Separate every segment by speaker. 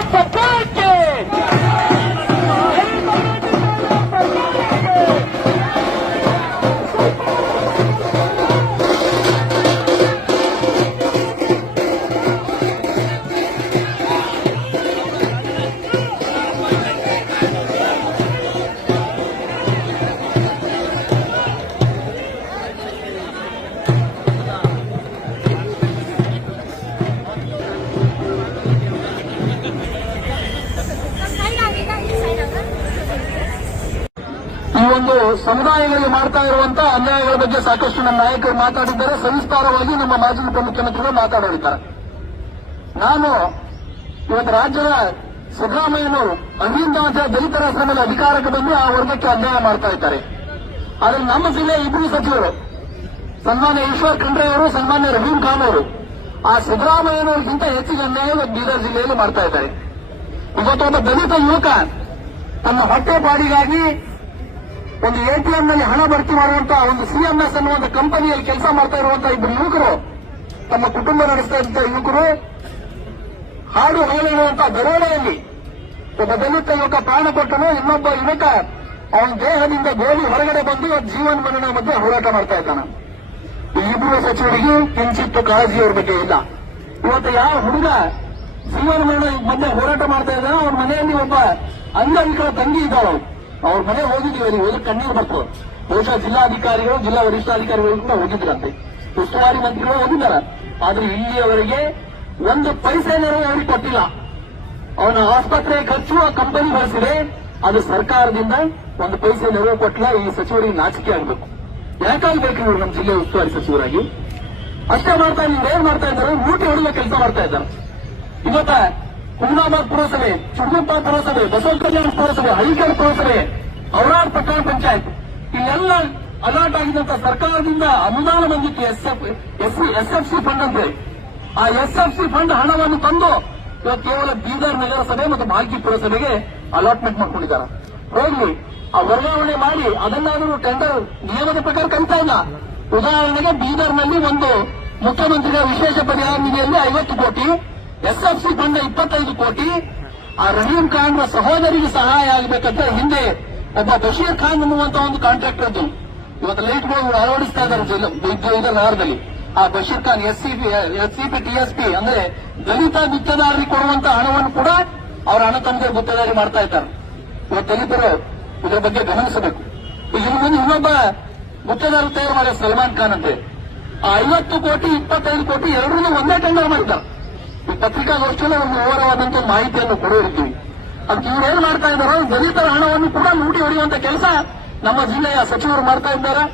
Speaker 1: Papa! ಸಮುದಾಯಗಳಿಗೆ ಮಾಡ್ತಾ ಇರುವಂತಹ ಅನ್ಯಾಯಗಳ ಬಗ್ಗೆ ಸಾಕಷ್ಟು ನಮ್ಮ ನಾಯಕರು ಮಾತಾಡಿದ್ದಾರೆ. ಸವಿಸ್ತಾರವಾಗಿ ನಮ್ಮ ಮಾಜಿ ಉಪಮುಖ್ಯಮಂತ್ರಿಗಳು ಮಾತಾಡಲಿದ್ದಾರೆ. ನಾನು ಇವತ್ತು ರಾಜ್ಯದ ಸಿದ್ದರಾಮಯ್ಯನವರು ಅಹಿಂದ ದಲಿತರ ಹೆಸರಿನಲ್ಲಿ ಅಧಿಕಾರಕ್ಕೆ ಬಂದು ಆ ವರ್ಗಕ್ಕೆ ಅನ್ಯಾಯ ಮಾಡ್ತಾ ಇದ್ದಾರೆ. ಆದರೆ ನಮ್ಮ ಜಿಲ್ಲೆ ಇಬ್ಬರು ಸಚಿವರು, ಸನ್ಮಾನ್ಯ ಈಶ್ವರ್ ಖಂಡ್ರೆ ಅವರು, ಸನ್ಮಾನ್ಯ ರಹೀಂ ಖಾನ್ ಅವರು, ಆ ಸಿದ್ದರಾಮಯ್ಯನವರಿಗಿಂತ ಹೆಚ್ಚಿಗೆ ಅನ್ಯಾಯ ಬೀದರ್ ಜಿಲ್ಲೆಯಲ್ಲಿ ಮಾಡ್ತಾ ಇದ್ದಾರೆ. ಇವತ್ತೊಬ್ಬ ದಲಿತ ಯುವಕ ತನ್ನ ಹೊಟ್ಟೆ ಬಾಡಿಗಾಗಿ ಒಂದು ಎಟಿಎಂ ನಲ್ಲಿ ಹಣ ಭರ್ತಿ ಮಾಡುವಂತಹ ಒಂದು ಸಿಎಂಎಸ್ ಒಂದು ಕಂಪನಿಯಲ್ಲಿ ಕೆಲಸ ಮಾಡ್ತಾ ಇರುವಂತಹ ಇಬ್ಬರು ಯುವಕರು, ತಮ್ಮ ಕುಟುಂಬ ನಡೆಸ್ತಾ ಇದ್ದ ಯುವಕರು, ಹಾಡು ಹೇಳಿರುವಂತಹ ದರೋಡೆಯಲ್ಲಿ ಒಬ್ಬ ದಲಿತ ಯುವಕ ಪ್ರಾಣ ಕೊಟ್ಟನು, ಇನ್ನೊಬ್ಬ ಯುವಕ ಅವನ ದೇಹದಿಂದ ಗೋಲಿ ಹೊರಗಡೆ ಬಂದು ಜೀವನ ಮರಣ ಮಧ್ಯೆ ಹೋರಾಟ ಮಾಡ್ತಾ ಇದ್ದಾನೆ. ಇಬ್ಬರು ಸಚಿವರಿಗೆ ಕಿಂಚಿತ್ತು ಕಾಳಜಿ ಅವ್ರ ಬಗ್ಗೆ ಇಲ್ಲ. ಇವತ್ತು ಯಾವ ಹುಡುಗ ಜೀವನ ಮರಣ ಮಧ್ಯೆ ಹೋರಾಟ ಮಾಡ್ತಾ ಇದ್ದಾನೆ ಅವ್ರ ಮನೆಯಲ್ಲಿ ಒಬ್ಬ ಅಂಗವಿಕಲ ತಂಗಿ ಇದ್ದಾಳು. ಅವ್ರ ಮನೆ ಹೋಗಿದ್ದೀವಿ, ನೀವು ಹೋಗಿ ಕಣ್ಣೀರು ಬರ್ತದೆ ಬಹುಶಃ ಜಿಲ್ಲಾಧಿಕಾರಿಗಳು, ಜಿಲ್ಲಾ ವರಿಷ್ಠಾಧಿಕಾರಿಗಳು ಕೂಡ ಹೋಗಿದ್ರಂತೆ. ಉಸ್ತುವಾರಿ ಮಂತ್ರಿಗಳು ಹೋಗಿದ್ದಾರೆ. ಆದ್ರೆ ಇಲ್ಲಿಯವರೆಗೆ ಒಂದು ಪೈಸೆ ನೆರವು ಅವ್ರಿಗೆ ಕೊಟ್ಟಿಲ್ಲ. ಅವನ ಆಸ್ಪತ್ರೆ ಖರ್ಚು ಆ ಕಂಪನಿ ಬಳಸಿದೆ ಅದು ಸರ್ಕಾರದಿಂದ ಒಂದು ಪೈಸೆ ನೆರವು ಕೊಟ್ಟಿಲ್ಲ ಈ ಸಚಿವರಿಗೆ ನಾಚಿಕೆ ಆಗಬೇಕು. ಯಾಕಾಗಬೇಕು ಇವರು ನಮ್ಮ ಜಿಲ್ಲೆ ಉಸ್ತುವಾರಿ ಸಚಿವರಾಗಿ? ಅಷ್ಟೇ ಮಾಡ್ತಾ ನೀವು ಏನ್ ಮಾಡ್ತಾ ಇದ್ದಾರೆ? ಮೂಟೆ ಹೊಡೆದ ಕೆಲಸ ಮಾಡ್ತಾ ಇದ್ದಾರೆ. ಇವತ್ತ ಹುಮ್ನಾಬಾದ್ ಪುರಸಭೆ ಚುಡ್ಗುಪ್ಪ ಪುರಸಭೆ ಬಸವ ಕಲ್ಯಾಣ ಪುರಸಭೆ ಹಳಿಕಲ್ ಪುರಸಭೆ ಔರಾಡ್ ಪಟ್ಟಣ ಪಂಚಾಯತ್. ಇಲ್ಲೆಲ್ಲ ಅಲರ್ಟ್ ಆಗಿದ್ದಂತ ಸರ್ಕಾರದಿಂದ ಅನುದಾನ ಬಂದಿತ್ತು ಎಸ್ಎಫ್ ಎಸ್ ಸಿ ಫಂಡ್ ಅಂತ. ಆ ಎಸ್ಎಫ್ ಸಿ ಫಂಡ್ ಹಣವನ್ನು ತಂದು ಇವತ್ತು ಕೇವಲ ಬೀದರ್ ನಗರಸಭೆ ಮತ್ತು ಭಾಗ್ಯ ಪುರಸಭೆಗೆ ಅಲಾಟ್ಮೆಂಟ್ ಮಾಡ್ಕೊಂಡಿದ್ದಾರೆ. ಹೋಗ್ಲಿ, ಆ ವರ್ಗಾವಣೆ ಮಾಡಿ, ಅದನ್ನಾದರೂ ಟೆಂಡರ್ ನಿಯಮದ ಪ್ರಕಾರ ಕಲಿತಾ ಇಲ್ಲ. ಉದಾಹರಣೆಗೆ ಬೀದರ್ನಲ್ಲಿ ಒಂದು ಮುಖ್ಯಮಂತ್ರಿಗಳ ವಿಶೇಷ ಪರಿಹಾರ ನಿಧಿಯಲ್ಲಿ ಐವತ್ತು ಕೋಟಿ ಎಸ್ ಬಂದ ಇಪ್ಪತ್ತೈದು ಕೋಟಿ. ಆ ರಹೀಂ ಖಾನ್ ಸಹೋದರಿಗೆ ಸಹಾಯ ಆಗಬೇಕಂತ ಹಿಂದೆ ಒಬ್ಬ ಬಶೀರ್ ಖಾನ್ ಅನ್ನುವಂತ ಒಂದು ಕಾಂಟ್ರಾಕ್ಟರ್ ಇದ್ದು ಇವತ್ತು ಲೈಟ್ಗಳು ಅಳವಡಿಸ್ತಾ ಇದ್ದಾರೆ ನಗರದಲ್ಲಿ ಆ Basheer Khan SCP SCP, TSP ಅಂದ್ರೆ ದಲಿತ ಗುತ್ತದಾರರಿಗೆ ಕೊಡುವಂತ ಹಣವನ್ನು ಕೂಡ ಅವರ ಹಣ ತಂದೆ ಗುತ್ತದಾರಿ ಮಾಡ್ತಾ ಇದ್ದಾರೆ. ಇವತ್ತು ದಲಿತರು ಇದರ ಬಗ್ಗೆ ಗಮನಿಸಬೇಕು. ಈಗ ಮುಂದೆ ಇನ್ನೊಬ್ಬ ಗುತ್ತದಾರ ತಯಾರು ಮಾಡಿದ ಸಲ್ಮಾನ್ ಖಾನ್ ಅಂತ. ಆ ಐವತ್ತು ಕೋಟಿ, ಇಪ್ಪತ್ತೈದು ಕೋಟಿ ಎರಡರಲ್ಲೂ ಒಂದೇ ಟೆಂಡರ್ ಮಾಡಿದ್ದಾರೆ. ಪತ್ರಿಕಾಗೋಷ್ಠಿಯಲ್ಲಿ ಒಂದು ವಿವರವಾದಂತಹ ಮಾಹಿತಿಯನ್ನು ಕೊಡೋರಿದ್ದೀವಿ ಅದಕ್ಕೆ ಇವ್ರು ಏನ್ ಮಾಡ್ತಾ ಇದ್ದಾರೋ ದಲಿತರ ಹಣವನ್ನು ಕೂಡ ಲೂಟಿ ಹೊಡೆಯುವಂತ ಕೆಲಸ ನಮ್ಮ ಜಿಲ್ಲೆಯ ಸಚಿವರು ಮಾಡ್ತಾ ಇದ್ದಾರೆ.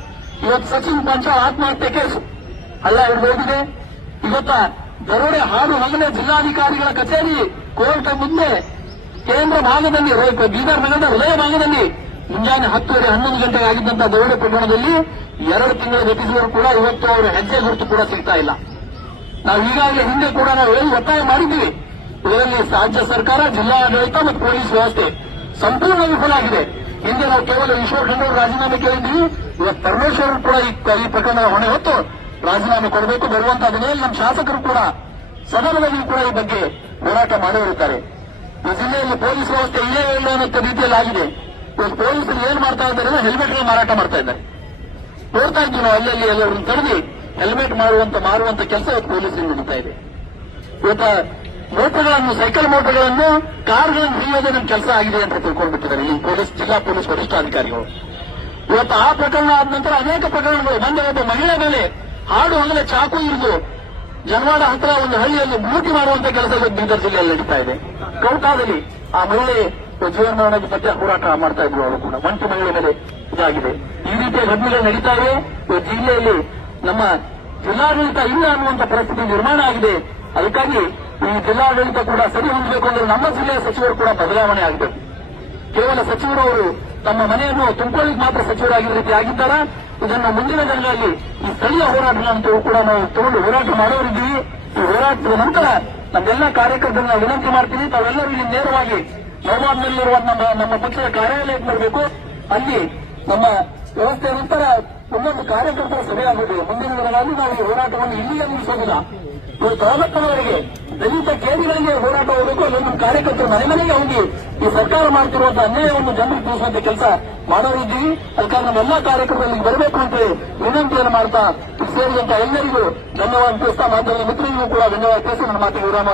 Speaker 1: ಇವತ್ತು ಸಚಿನ್ ಪಂಚ ಆತ್ಮಹತ್ಯೆ ಕೇಸ್. ಅಲ್ಲ ಹೋಗಿದೆ. ಇವತ್ತ ದರೋಡೆ ಹಾಡು ಹಗಲೇ ಜಿಲ್ಲಾಧಿಕಾರಿಗಳ ಕಚೇರಿ ಕೋರ್ಟ್ ಮುಂದೆ ಕೇಂದ್ರ ಭಾಗದಲ್ಲಿ ಬೀದರ್ ನಗರದ ಹೃದಯ ಭಾಗದಲ್ಲಿ ಮುಂಜಾನೆ ಹತ್ತುವರೆ ಹನ್ನೊಂದು ಗಂಟೆಗೆ ಆಗಿದ್ದಂತಹ ದರೋಡೆ ಪ್ರಕರಣದಲ್ಲಿ ಎರಡು ತಿಂಗಳ ಗತಿಸಿದರೂ ಕೂಡ ಇವತ್ತು ಅವರ ಹೆಜ್ಜೆ ಗುರುತು ಕೂಡ ಸಿಗ್ತಾ ಇಲ್ಲ. ನಾವು ಈಗಾಗಲೇ ಹಿಂದೆ ಕೂಡ ನಾವು ಹೇಳಿ ಒತ್ತಾಯ ಮಾಡಿದ್ದೀವಿ. ಇದರಲ್ಲಿ ರಾಜ್ಯ ಸರ್ಕಾರ, ಜಿಲ್ಲಾಡಳಿತ ಮತ್ತು ಪೊಲೀಸ್ ವ್ಯವಸ್ಥೆ ಸಂಪೂರ್ಣ ವಿಫಲ ಆಗಿದೆ. ಹಿಂದೆ ನಾವು ಕೇವಲ ಈಶ್ವರ್ ಖಂಡ್ರೆ ರಾಜೀನಾಮೆ ಕೇಳಿದ್ವಿ ಇವತ್ತು ಪರಮೇಶ್ವರ್ ಕೂಡ ಈ ಪ್ರಕರಣ ಪ್ರಕರಣದ ಹೊಣೆ ಹೊತ್ತು ರಾಜೀನಾಮೆ ಕೊಡಬೇಕು. ಬರುವಂತ ದಿನದಲ್ಲಿ ನಮ್ಮ ಶಾಸಕರು ಕೂಡ ಸದನದಲ್ಲಿ ಕೂಡ ಈ ಬಗ್ಗೆ ಹೋರಾಟ ಮಾಡಿರುತ್ತಾರೆ ಈ ಜಿಲ್ಲೆಯಲ್ಲಿ ಪೊಲೀಸ್ ವ್ಯವಸ್ಥೆ ಇಲ್ಲೇ ಇಲ್ಲ ಅನ್ನೋ ರೀತಿಯಲ್ಲಿ ಆಗಿದೆ. ಇವತ್ತು ಪೊಲೀಸರು ಏನ್ ಮಾಡ್ತಾ ಇದ್ದಾರೆ ಹೆಲ್ಮೆಟ್ ಮಾರಾಟ ಮಾಡ್ತಾ ಇದ್ದಾರೆ. ನೋಡ್ತಾ ಇದ್ದೀವಿ ನಾವು, ಅಲ್ಲಲ್ಲಿ ಎಲ್ಲರನ್ನು ತಡೆದು ಹೆಲ್ಮೆಟ್ ಮಾಡುವಂತ ಮಾರುವಂತ ಕೆಲಸ ಪೊಲೀಸರಿಗೆ ನಡೀತಾ ಇದೆ. ಇವತ್ತ ಮೋಟರ್ಗಳನ್ನು, ಸೈಕಲ್ ಮೋಟರ್ಗಳನ್ನು ಕಾರ್ಗಳನ್ನು ಹಿಡಿಯೋದೇ ನಮ್ಮ ಕೆಲಸ ಆಗಿದೆ ಅಂತ ತಿಳ್ಕೊಂಡ್ಬಿಟ್ಟಿದ್ದಾರೆ. ಈ ಪೊಲೀಸ್, ಜಿಲ್ಲಾ ಪೊಲೀಸ್ ವರಿಷ್ಠಾಧಿಕಾರಿಗಳು. ಇವತ್ತು ಆ ಪ್ರಕರಣ ಆದ ನಂತರ ಅನೇಕ ಪ್ರಕರಣಗಳು ಬಂದ ಒಬ್ಬ ಮಹಿಳೆ ಮೇಲೆ ಹಾಡು ಹಗಲೇ ಚಾಕು ಇರಿದು ಜನವಾಡ ಹತ್ರ ಒಂದು ಹಳ್ಳಿಯಲ್ಲಿ ಮೂಟಿ ಮಾಡುವಂತ ಕೆಲಸ ಬೀದರ್ ಜಿಲ್ಲೆಯಲ್ಲಿ ನಡೀತಾ ಇದೆ. ಕೌಟಾದಲ್ಲಿ ಆ ಮಹಿಳೆ ಜೀವನ ಪತ್ತೆ, ಹೋರಾಟ ಮಾಡ್ತಾ ಇದ್ರು ಅವರು ಕೂಡ. ಒಂಟಿ ಮಹಿಳೆ ಮೇಲೆ ಇದಾಗಿದೆ. ಈ ರೀತಿಯ ಘಟನೆಗಳು ನಡೀತಾ ಇವೆ. ಜಿಲ್ಲೆಯಲ್ಲಿ ನಮ್ಮ ಜಿಲ್ಲಾಡಳಿತ ಇಲ್ಲ ಅನ್ನುವಂತ ಪರಿಸ್ಥಿತಿ ನಿರ್ಮಾಣ ಆಗಿದೆ. ಅದಕ್ಕಾಗಿ ಈ ಜಿಲ್ಲಾಡಳಿತ ಕೂಡ ಸರಿ ಹೊಂದಬೇಕು ಅಂದ್ರೆ ನಮ್ಮ ಜಿಲ್ಲೆಯ ಸಚಿವರು ಕೂಡ ಬದಲಾವಣೆ ಆಗಬೇಕು. ಕೇವಲ ಸಚಿವರು ತಮ್ಮ ಮನೆಯನ್ನು ತುಂಬಿಕೊಳ್ಳಿಕ್ಕೆ ಮಾತ್ರ ಸಚಿವರಾಗಿದ್ದ ರೀತಿ ಆಗಿದ್ದಾರ? ಇದನ್ನು ಮುಂದಿನ ದಿನಗಳಲ್ಲಿ ಈ ಸ್ಥಳೀಯ ಹೋರಾಟಗಳಂತೂ ಕೂಡ ನಾವು ತಗೊಂಡು ಹೋರಾಟ ಮಾಡೋರಿದ್ದೀವಿ. ಈ ಹೋರಾಟದ ನಂತರ ನಮ್ಮೆಲ್ಲ ಕಾರ್ಯಕರ್ತರನ್ನ ವಿನಂತಿ ಮಾಡ್ತೀನಿ. ತಾವೆಲ್ಲರೂ ಇಲ್ಲಿ ನೇರವಾಗಿ ನೌಬಾದ್ನಲ್ಲಿರುವ ನಮ್ಮ ನಮ್ಮ ಪಕ್ಷದ ಕಾರ್ಯಾಲಯಕ್ಕೆ ಬರಬೇಕು. ಅಲ್ಲಿ ನಮ್ಮ ವ್ಯವಸ್ಥೆ ನಂತರ ಒಂದೊಂದು ಕಾರ್ಯಕರ್ತರ ಸಭೆ ಆಗುತ್ತದೆ ಮುಂದಿನ ದಿನಗಳಲ್ಲಿ ನಾವು ಈ ಹೋರಾಟವನ್ನು ಇಲ್ಲಿಯೇ ನಿಲ್ಲಿಸೋದಿಲ್ಲ. ಇವರು ತಾಲೂಕಿನವರೆಗೆ ದಲಿತ ಕೇಂದ್ರಗಳಿಗೆ ಹೋರಾಟ ಹೋಗಬೇಕು. ಅಲ್ಲೊಂದು ಕಾರ್ಯಕರ್ತರು ಮನೆ ಮನೆಗೆ ಹೋಗಿ ಈ ಸರ್ಕಾರ ಮಾಡ್ತಿರುವಂತಹ ಅನ್ಯಾಯವನ್ನು ಜನರಿಗೆ ತಿಳಿಸುವಂತ ಕೆಲಸ ಮಾಡೋರಿದ್ದೀವಿ ಅದಕ್ಕಾಗಿ ನಮ್ಮೆಲ್ಲಾ ಕಾರ್ಯಕ್ರಮದಲ್ಲಿ ಬರಬೇಕು ಅಂತ ವಿನಂತಿಯನ್ನು ಮಾಡ್ತಾ ಸೇರಿದಂತಹ ಸೇರಿದಂತ ಎಲ್ಲರಿಗೂ ಧನ್ಯವಾದ ತಿಳಿಸ್ತಾ ಮಾಧ್ಯಮದ ಮಿತ್ರರಿಗೂ ಕೂಡ ಧನ್ಯವಾದ ತಿಳಿಸಿ. ನನ್ನ ಮಾತಿಗೆ ವಿರಾಮ.